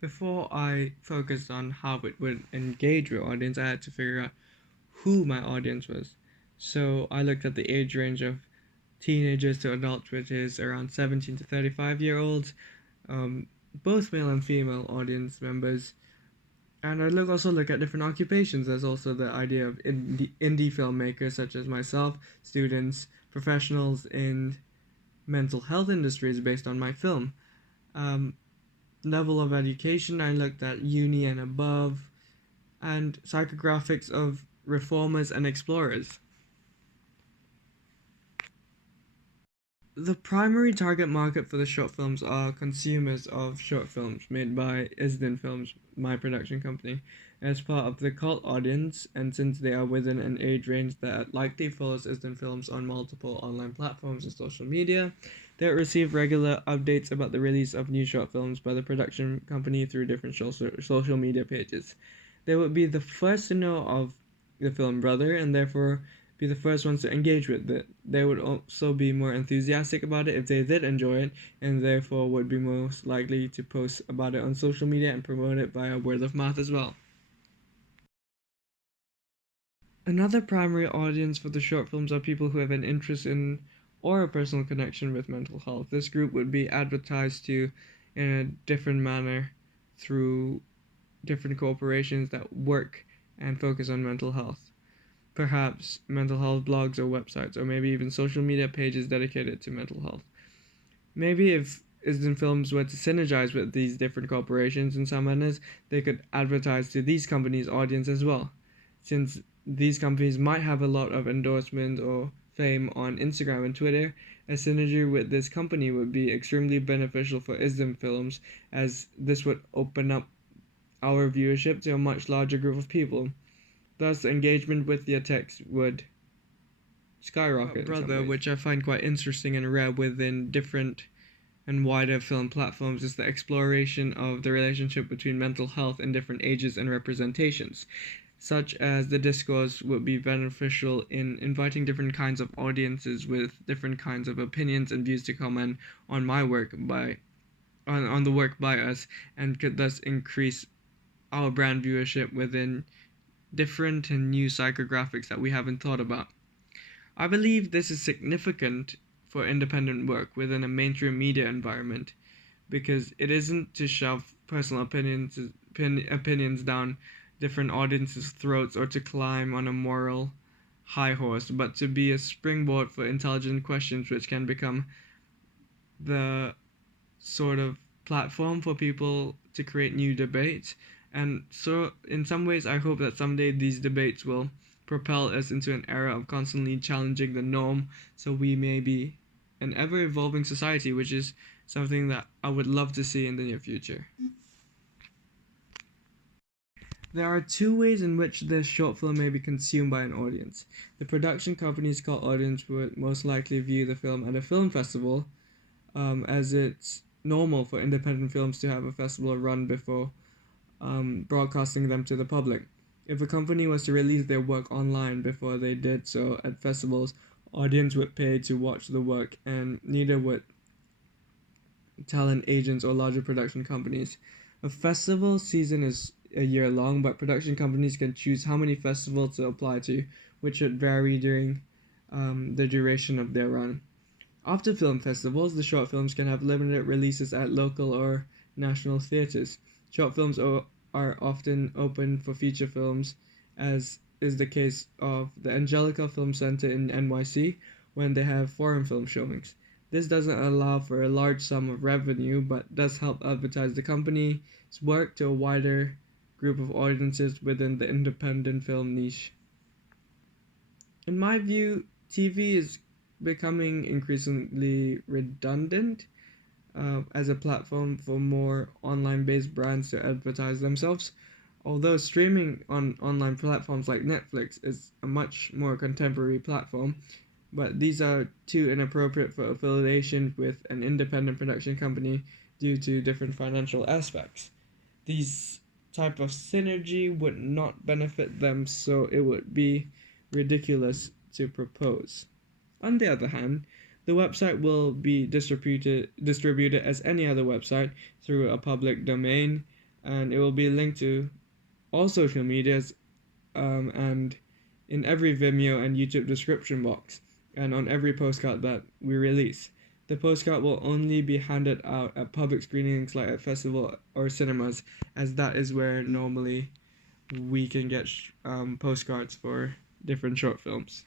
Before I focused on how it would engage with audience, I had to figure out who my audience was. So I looked at the age range of teenagers to adults, which is around 17 to 35-year-olds, um, both male and female audience members. And also look at different occupations. There's also the idea of indie filmmakers such as myself, students, professionals in mental health industries based on my film. Um, Level of education, I looked at uni and above, and psychographics of reformers and explorers. The primary target market for the short films are consumers of short films made by Isden Films, my production company, as part of the cult audience, and since they are within an age range that likely follows Isden Films on multiple online platforms and social media, they receive regular updates about the release of new short films by the production company through different social media pages. They would be the first to know of the film Brother, and therefore be the first ones to engage with it. They would also be more enthusiastic about it if they did enjoy it, and therefore would be most likely to post about it on social media and promote it via word of mouth as well. Another primary audience for the short films are people who have an interest in or a personal connection with mental health. This group would be advertised to in a different manner through different corporations that work and focus on mental health. Perhaps mental health blogs or websites, or maybe even social media pages dedicated to mental health. Maybe if Isden Films were to synergize with these different corporations in some manners, they could advertise to these companies' audience as well, since these companies might have a lot of endorsements or fame on Instagram and Twitter. A synergy with this company would be extremely beneficial for Isden Films, as this would open up our viewership to a much larger group of people. Thus, engagement with your text would skyrocket. Brother, which I find quite interesting and rare within different and wider film platforms, is the exploration of the relationship between mental health in different ages and representations, such as the discourse would be beneficial in inviting different kinds of audiences with different kinds of opinions and views to comment on my work on the work by us, and could thus increase our brand viewership within different and new psychographics that we haven't thought about. I believe this is significant for independent work within a mainstream media environment, because it isn't to shove personal opinions down different audiences' throats or to climb on a moral high horse, but to be a springboard for intelligent questions which can become the sort of platform for people to create new debates. And so, in some ways, I hope that someday these debates will propel us into an era of constantly challenging the norm, so we may be an ever evolving society, which is something that I would love to see in the near future. There are two ways in which this short film may be consumed by an audience. The production company's cult audience would most likely view the film at a film festival, as it's normal for independent films to have a festival run before broadcasting them to the public. If a company was to release their work online before they did so at festivals, audience would pay to watch the work, and neither would talent agents or larger production companies. A festival season is a year long, but production companies can choose how many festivals to apply to, which would vary during the duration of their run. After film festivals, the short films can have limited releases at local or national theaters. Short films are often open for feature films, as is the case of the Angelica Film Center in NYC when they have foreign film showings. This doesn't allow for a large sum of revenue, but does help advertise the company's work to a wider group of audiences within the independent film niche. In my view, TV is becoming increasingly redundant as a platform for more online based brands to advertise themselves. Although streaming on online platforms like Netflix is a much more contemporary platform, but these are too inappropriate for affiliation with an independent production company due to different financial aspects. These type of synergy would not benefit them, so it would be ridiculous to propose. On the other hand, the website will be distributed as any other website through a public domain, and it will be linked to all social medias, and in every Vimeo and YouTube description box, and on every postcard that we release. The postcard will only be handed out at public screenings like at festival or cinemas, as that is where normally we can get postcards for different short films.